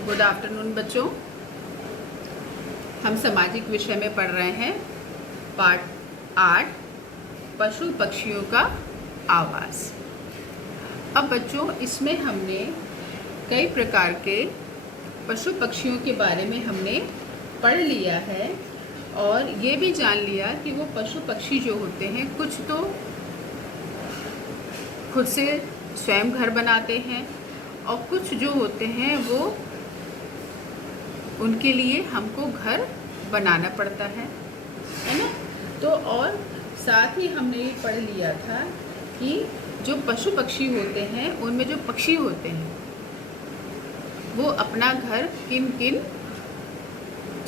Good afternoon बच्चों। हम सामाजिक विषय में पढ़ रहे हैं पार्ट 8 पशु पक्षियों का आवास। अब बच्चों इसमें हमने कई प्रकार के पशु पक्षियों के बारे में हमने पढ़ लिया है और ये भी जान लिया कि वो पशु पक्षी जो होते हैं कुछ तो खुद से स्वयं घर बनाते हैं और कुछ जो होते हैं वो उनके लिए हमको घर बनाना पड़ता है ना। तो और साथ ही हमने ये पढ़ लिया था कि जो पशु पक्षी होते हैं उनमें जो पक्षी होते हैं वो अपना घर किन किन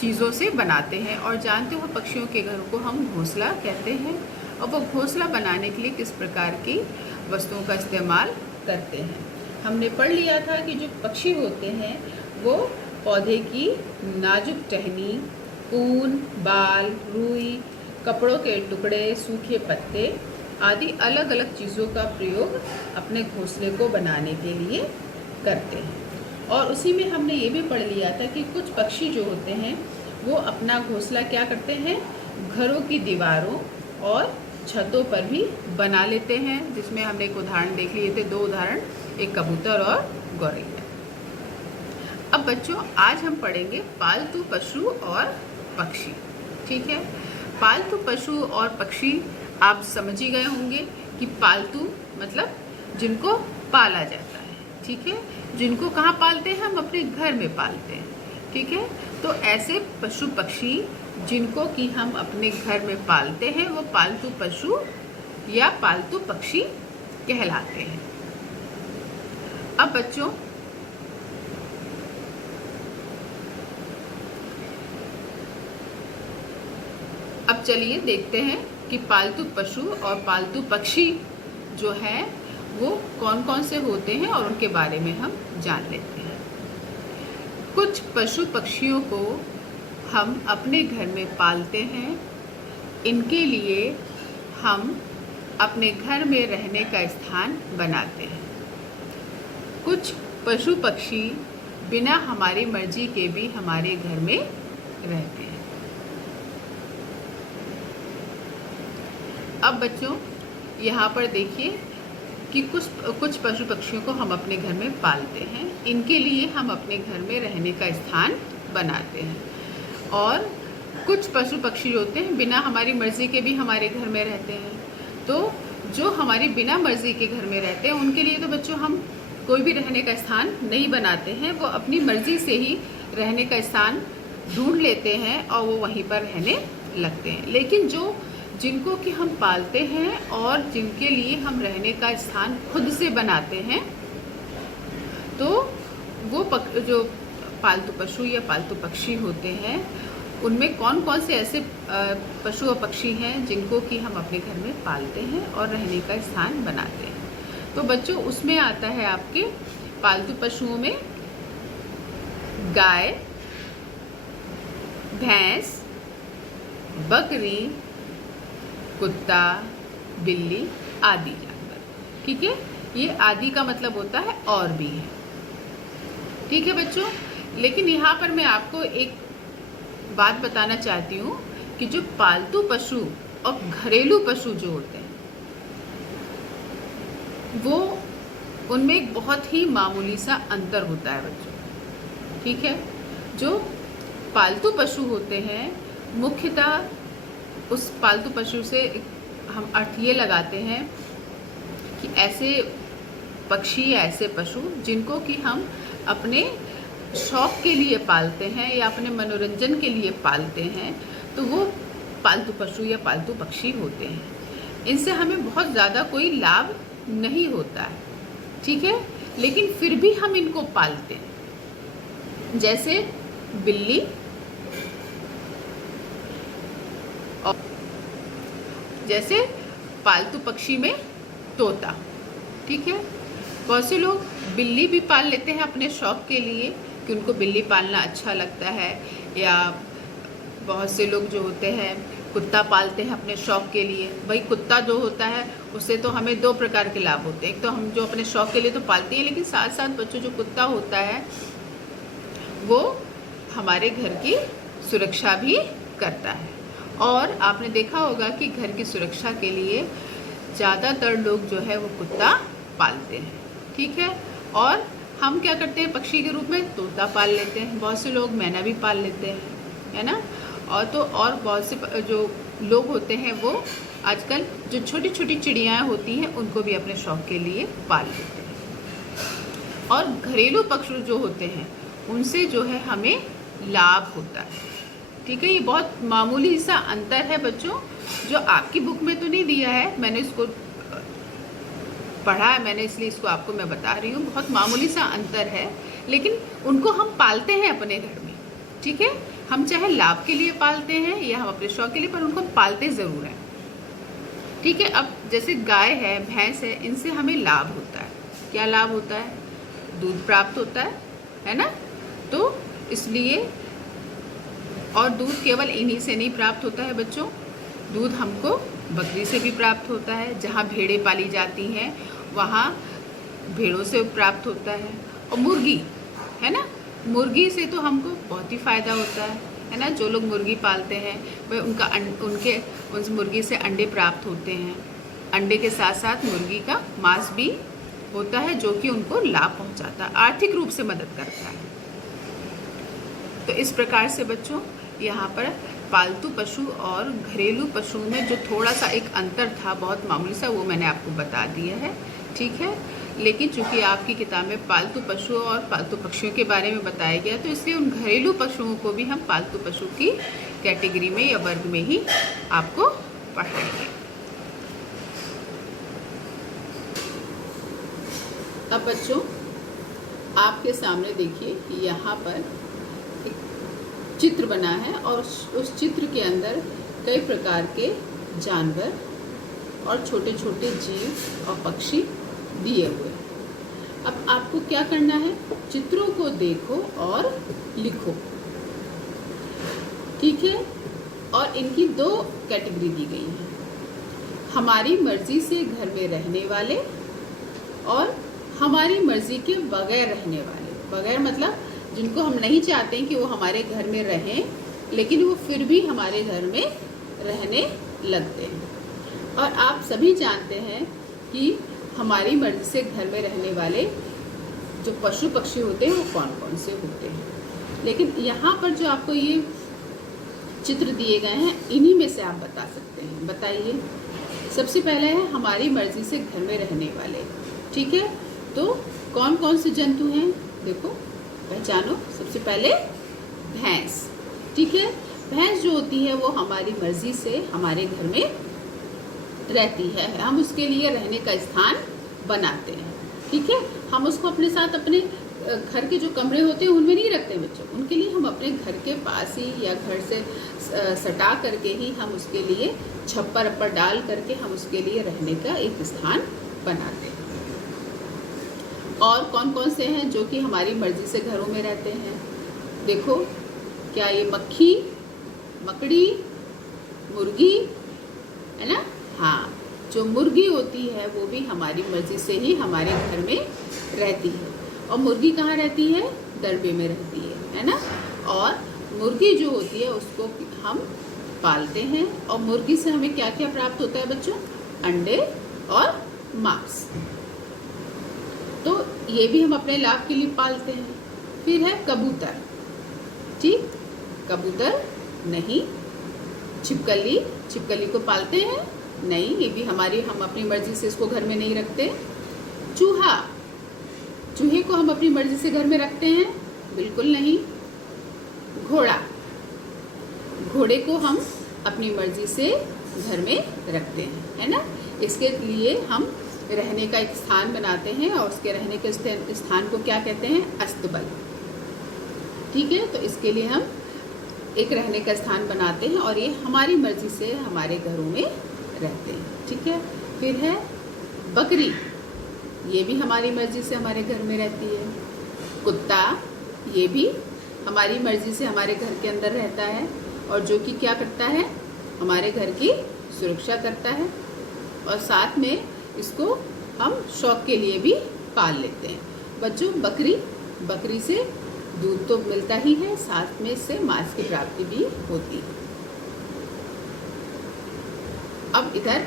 चीज़ों से बनाते हैं और जानते हो पक्षियों के घर को हम घोंसला कहते हैं और वो घोंसला बनाने के लिए किस प्रकार की वस्तुओं का इस्तेमाल करते हैं। हमने पढ़ लिया था कि जो पक्षी होते हैं वो पौधे की नाजुक टहनी, ऊन, बाल, रुई, कपड़ों के टुकड़े, सूखे पत्ते आदि अलग अलग चीज़ों का प्रयोग अपने घोंसले को बनाने के लिए करते हैं। और उसी में हमने ये भी पढ़ लिया था कि कुछ पक्षी जो होते हैं वो अपना घोंसला क्या करते हैं, घरों की दीवारों और छतों पर भी बना लेते हैं, जिसमें हमने एक उदाहरण देख लिए थे, 2 उदाहरण, एक कबूतर और गौरैया। अब बच्चों आज हम पढ़ेंगे पालतू पशु और पक्षी। ठीक है, पालतू पशु और पक्षी आप समझ ही गए होंगे कि पालतू मतलब जिनको पाला जाता है। ठीक है, जिनको कहाँ पालते हैं, हम अपने घर में पालते हैं। ठीक है, तो ऐसे पशु पक्षी जिनको कि हम अपने घर में पालते हैं वो पालतू पशु या पालतू पक्षी कहलाते हैं। अब बच्चों अब चलिए देखते हैं कि पालतू पशु और पालतू पक्षी जो है वो कौन कौन से होते हैं और उनके बारे में हम जान लेते हैं। कुछ पशु पक्षियों को हम अपने घर में पालते हैं। इनके लिए हम अपने घर में रहने का स्थान बनाते हैं। कुछ पशु पक्षी बिना हमारी मर्जी के भी हमारे घर में रहते हैं। अब बच्चों यहाँ पर देखिए कि कुछ पशु पक्षियों को हम अपने घर में पालते हैं। इनके लिए हम अपने घर में रहने का स्थान बनाते हैं। और कुछ पशु पक्षी होते हैं बिना हमारी मर्जी के भी हमारे घर में रहते हैं। तो जो हमारी बिना मर्जी के घर में रहते हैं उनके लिए तो बच्चों हम कोई भी रहने का स्थान नहीं बनाते हैं, वो अपनी मर्जी से ही रहने का स्थान ढूंढ लेते हैं और वो वहीं पर रहने लगते हैं। लेकिन जिनको कि हम पालते हैं और जिनके लिए हम रहने का स्थान खुद से बनाते हैं, तो वो जो पालतू पशु या पालतू पक्षी होते हैं उनमें कौन कौन से ऐसे पशु और पक्षी हैं जिनको कि हम अपने घर में पालते हैं और रहने का स्थान बनाते हैं। तो बच्चों उसमें आता है आपके पालतू पशुओं में गाय, भैंस, बकरी, कुत्ता, बिल्ली आदि जानवर। ठीक है, ये आदि का मतलब होता है और भी है। ठीक है बच्चों, लेकिन यहाँ पर मैं आपको एक बात बताना चाहती हूँ कि जो पालतू पशु और घरेलू पशु जो होते हैं वो उनमें एक बहुत ही मामूली सा अंतर होता है बच्चों। ठीक है, जो पालतू पशु होते हैं मुख्यतः उस पालतू पशु से हम अर्थ ये लगाते हैं कि ऐसे पक्षी या ऐसे पशु जिनको कि हम अपने शौक के लिए पालते हैं या अपने मनोरंजन के लिए पालते हैं, तो वो पालतू पशु या पालतू पक्षी होते हैं। इनसे हमें बहुत ज़्यादा कोई लाभ नहीं होता है। ठीक है, लेकिन फिर भी हम इनको पालते हैं। जैसे बिल्ली और जैसे पालतू पक्षी में तोता। ठीक है, बहुत से लोग बिल्ली भी पाल लेते हैं अपने शौक के लिए कि उनको बिल्ली पालना अच्छा लगता है, या बहुत से लोग जो होते हैं कुत्ता पालते हैं अपने शौक के लिए। भाई कुत्ता जो होता है उससे तो हमें 2 प्रकार के लाभ होते हैं। एक तो हम जो अपने शौक के लिए तो पालते हैं, लेकिन साथ साथ बच्चों जो कुत्ता होता है वो हमारे घर की सुरक्षा भी करता है। और आपने देखा होगा कि घर की सुरक्षा के लिए ज़्यादातर लोग जो है वो कुत्ता पालते हैं, ठीक है। और हम क्या करते हैं, पक्षी के रूप में तोता पाल लेते हैं, बहुत से लोग मैना भी पाल लेते हैं, है ना। और बहुत से जो लोग होते हैं वो आजकल जो छोटी छोटी चिड़ियाँ होती हैं उनको भी अपने शौक के लिए पाल लेते हैं। और घरेलू पक्षी जो होते हैं उनसे जो है हमें लाभ होता है, ठीक है। ये बहुत मामूली सा अंतर है बच्चों, जो आपकी बुक में तो नहीं दिया है, मैंने इसको पढ़ा है, मैंने इसलिए इसको आपको मैं बता रही हूँ। बहुत मामूली सा अंतर है, लेकिन उनको हम पालते हैं अपने घर में, ठीक है। हम चाहे लाभ के लिए पालते हैं या हम अपने शौक के लिए, पर उनको पालते ज़रूर हैं, ठीक है। अब जैसे गाय है, भैंस है, इनसे हमें लाभ होता है। क्या लाभ होता है? दूध प्राप्त होता है ना। तो इसलिए, और दूध केवल इन्हीं से नहीं प्राप्त होता है बच्चों, दूध हमको बकरी से भी प्राप्त होता है। जहाँ भेड़ें पाली जाती हैं वहाँ भेड़ों से प्राप्त होता है। और मुर्गी है ना, मुर्गी से तो हमको बहुत ही फ़ायदा होता है ना। जो लोग मुर्गी पालते हैं वह उस मुर्गी से अंडे प्राप्त होते हैं। अंडे के साथ साथ मुर्गी का मांस भी होता है, जो कि उनको लाभ पहुंचाता है, आर्थिक रूप से मदद करता है। तो इस प्रकार से बच्चों यहाँ पर पालतू पशु और घरेलू पशु में जो थोड़ा सा एक अंतर था, बहुत मामूली सा, वो मैंने आपको बता दिया है, ठीक है। लेकिन चूंकि आपकी किताब में पालतू पशु और पालतू पक्षियों के बारे में बताया गया, तो इसलिए उन घरेलू पशुओं को भी हम पालतू पशु की कैटेगरी में या वर्ग में ही आपको पढ़ाएंगे। अब बच्चों आपके सामने देखिए कि यहाँ पर एक चित्र बना है और उस चित्र के अंदर कई प्रकार के जानवर और छोटे छोटे जीव और पक्षी दिए हुए हैं। अब आपको क्या करना है, चित्रों को देखो और लिखो, ठीक है। और इनकी दो कैटेगरी दी गई है, हमारी मर्जी से घर में रहने वाले और हमारी मर्जी के बगैर रहने वाले। बगैर मतलब जिनको हम नहीं चाहते हैं कि वो हमारे घर में रहें, लेकिन वो फिर भी हमारे घर में रहने लगते हैं। और आप सभी जानते हैं कि हमारी मर्जी से घर में रहने वाले जो पशु पक्षी होते हैं वो कौन कौन से होते हैं। लेकिन यहाँ पर जो आपको ये चित्र दिए गए हैं, इन्हीं में से आप बता सकते हैं। बताइए, सबसे पहले है हमारी मर्जी से घर में रहने वाले, ठीक है। तो कौन कौन से जंतु हैं, देखो पहचानो। सबसे पहले भैंस, ठीक है। भैंस जो होती है वो हमारी मर्जी से हमारे घर में रहती है, हम उसके लिए रहने का स्थान बनाते हैं, ठीक है। हम उसको अपने साथ अपने घर के जो कमरे होते हैं उनमें नहीं रखते बच्चों, उनके लिए हम अपने घर के पास ही या घर से सटा करके ही हम उसके लिए छप्पर अप्पर डाल करके हम उसके लिए रहने का एक स्थान बनाते हैं। और कौन कौन से हैं जो कि हमारी मर्जी से घरों में रहते हैं, देखो। क्या ये मक्खी, मकड़ी, मुर्गी, है ना। हाँ, जो मुर्गी होती है वो भी हमारी मर्जी से ही हमारे घर में रहती है। और मुर्गी कहाँ रहती है, दरबे में रहती है ना। और मुर्गी जो होती है उसको हम पालते हैं। और मुर्गी से हमें क्या क्या प्राप्त होता है बच्चों, अंडे और मांस। तो ये भी हम अपने लाभ के लिए पालते हैं। फिर है कबूतर, ठीक। कबूतर नहीं। छिपकली, छिपकली को पालते हैं नहीं, ये भी हम अपनी मर्जी से इसको घर में नहीं रखते। चूहा, चूहे को हम अपनी मर्जी से घर में रखते हैं, बिल्कुल नहीं। घोड़ा, घोड़े को हम अपनी मर्जी से घर में रखते हैं, है ना। इसके लिए हम रहने का एक स्थान बनाते हैं और उसके रहने के स्थान को क्या कहते हैं, अस्तबल, ठीक है। तो इसके लिए हम एक रहने का स्थान बनाते हैं और ये हमारी मर्जी से हमारे घरों में रहते हैं, ठीक है। फिर है बकरी, ये भी हमारी मर्जी से हमारे घर में रहती है। कुत्ता, ये भी हमारी मर्जी से हमारे घर के अंदर रहता है और जो कि क्या करता है, हमारे घर की सुरक्षा करता है। और साथ में इसको हम शौक के लिए भी पाल लेते हैं बच्चों। बकरी से दूध तो मिलता ही है, साथ में इससे मांस की प्राप्ति भी होती है। अब इधर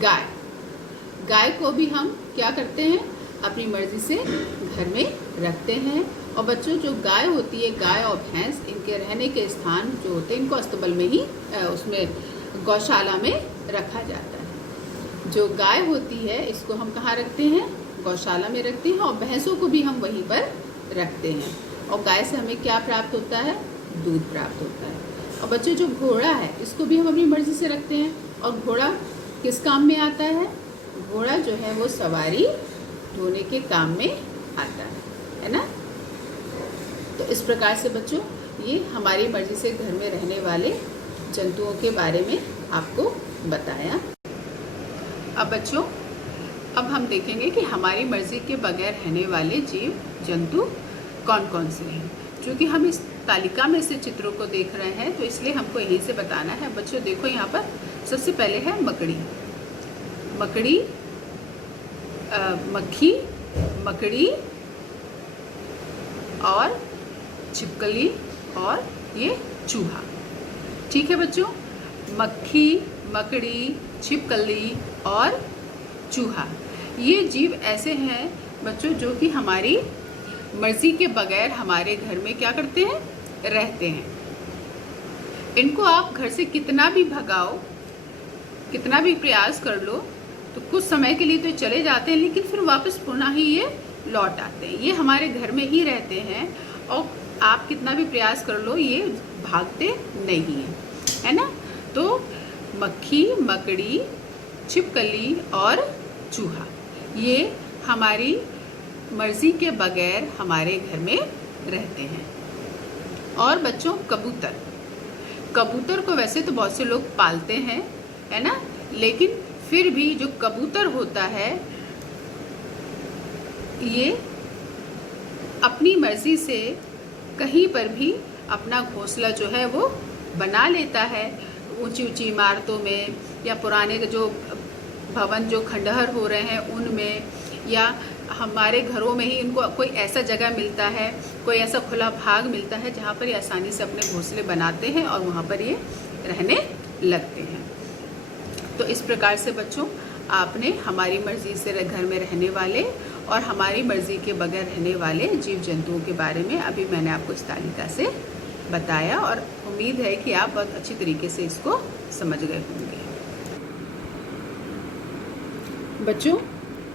गाय को भी हम क्या करते हैं, अपनी मर्जी से घर में रखते हैं। और बच्चों, जो गाय होती है, गाय और भैंस, इनके रहने के स्थान जो होते हैं, इनको अस्तबल में ही उसमें गौशाला में रखा जाता है। जो गाय होती है इसको हम कहाँ रखते हैं, गौशाला में रखते हैं, और भैंसों को भी हम वहीं पर रखते हैं। और गाय से हमें क्या प्राप्त होता है, दूध प्राप्त होता है। और बच्चों, जो घोड़ा है इसको भी हम अपनी मर्जी से रखते हैं। और घोड़ा किस काम में आता है, घोड़ा जो है वो सवारी ढोने के काम में आता है ना। तो इस प्रकार से बच्चों, ये हमारी मर्जी से घर में रहने वाले जंतुओं के बारे में आपको बताया। अब बच्चों, अब हम देखेंगे कि हमारी मर्जी के बगैर रहने वाले जीव जंतु कौन कौन से हैं। क्योंकि हम इस तालिका में से चित्रों को देख रहे हैं, तो इसलिए हमको यहीं से बताना है। बच्चों देखो, यहाँ पर सबसे पहले है मकड़ी, मक्खी, मकड़ी और छिपकली और ये चूहा। ठीक है बच्चों, मक्खी, मकड़ी, छिपकली और चूहा, ये जीव ऐसे हैं बच्चों जो कि हमारी मर्जी के बगैर हमारे घर में क्या करते हैं, रहते हैं। इनको आप घर से कितना भी भगाओ, कितना भी प्रयास कर लो, तो कुछ समय के लिए तो चले जाते हैं, लेकिन फिर वापस पुनः ही ये लौट आते हैं। ये हमारे घर में ही रहते हैं, और आप कितना भी प्रयास कर लो, ये भागते नहीं हैं, है ना। तो मक्खी, मकड़ी, छिपकली और चूहा, ये हमारी मर्जी के बगैर हमारे घर में रहते हैं। और बच्चों, कबूतर को वैसे तो बहुत से लोग पालते हैं, है ना, लेकिन फिर भी जो कबूतर होता है, ये अपनी मर्जी से कहीं पर भी अपना घोंसला जो है वो बना लेता है। ऊंची ऊंची इमारतों में, या पुराने जो भवन जो खंडहर हो रहे हैं उनमें, या हमारे घरों में ही इनको कोई ऐसा जगह मिलता है, कोई ऐसा खुला भाग मिलता है जहाँ पर ये आसानी से अपने घोंसले बनाते हैं और वहाँ पर ये रहने लगते हैं। तो इस प्रकार से बच्चों, आपने हमारी मर्जी से घर में रहने वाले और हमारी मर्जी के बगैर रहने वाले जीव जंतुओं के बारे में अभी मैंने आपको इस तालिका से बताया, और उम्मीद है कि आप बहुत अच्छी तरीके से इसको समझ गए होंगे। बच्चों,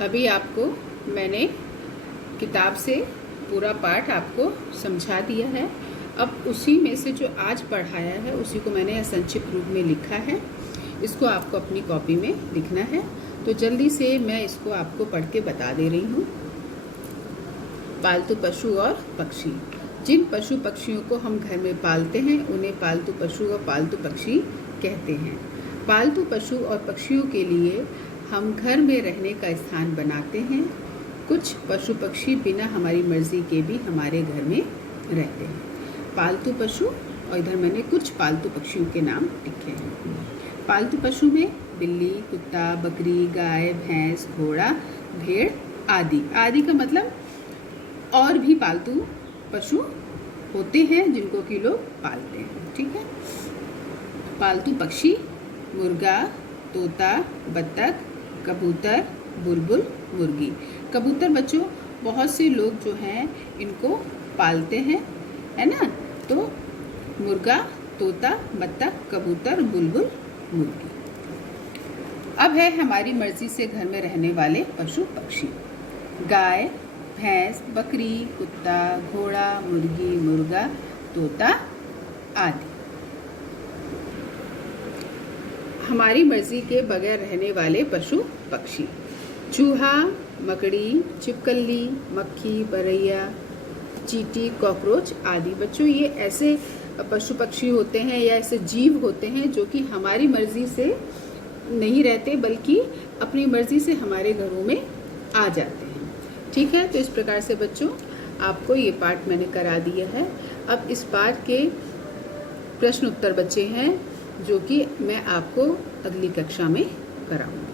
अभी आपको मैंने किताब से पूरा पाठ आपको समझा दिया है। अब उसी में से जो आज पढ़ाया है उसी को मैंने संक्षिप्त रूप में लिखा है। इसको आपको अपनी कॉपी में लिखना है, तो जल्दी से मैं इसको आपको पढ़ के बता दे रही हूँ। पालतू पशु और पक्षी। जिन पशु पक्षियों को हम घर में पालते हैं उन्हें पालतू पशु और पालतू पक्षी कहते हैं। पालतू पशु और पक्षियों के लिए हम घर में रहने का स्थान बनाते हैं। कुछ पशु पक्षी बिना हमारी मर्जी के भी हमारे घर में रहते हैं। पालतू पशु, और इधर मैंने कुछ पालतू पक्षियों के नाम लिखे हैं। पालतू पशु में बिल्ली, कुत्ता, बकरी, गाय, भैंस, घोड़ा, भेड़ आदि। आदि का मतलब और भी पालतू पशु होते हैं जिनको कि लोग पालते हैं। ठीक है। पालतू पक्षी मुर्गा, तोता, बत्तख, कबूतर, बुलबुल, मुर्गी। कबूतर बच्चों बहुत से लोग जो हैं इनको पालते हैं, है ना। तो मुर्गा, तोता, बत्तख, कबूतर, बुलबुल, मुर्गी। अब है हमारी मर्जी से घर में रहने वाले पशु पक्षी। गाय, भैंस, बकरी, कुत्ता, घोड़ा, मुर्गी, मुर्गा, तोता आदि। हमारी मर्जी के बगैर रहने वाले पशु पक्षी। चूहा, मकड़ी, छिपकली, मक्खी, बरैया, चींटी, कॉकरोच आदि। बच्चों, ये ऐसे पशु पक्षी होते हैं या ऐसे जीव होते हैं जो कि हमारी मर्जी से नहीं रहते, बल्कि अपनी मर्जी से हमारे घरों में आ जाते हैं। ठीक है। तो इस प्रकार से बच्चों आपको ये पाठ मैंने करा दिया है। अब इस पाठ के प्रश्न उत्तर बच्चे हैं जो कि मैं आपको अगली कक्षा में कराऊंगी।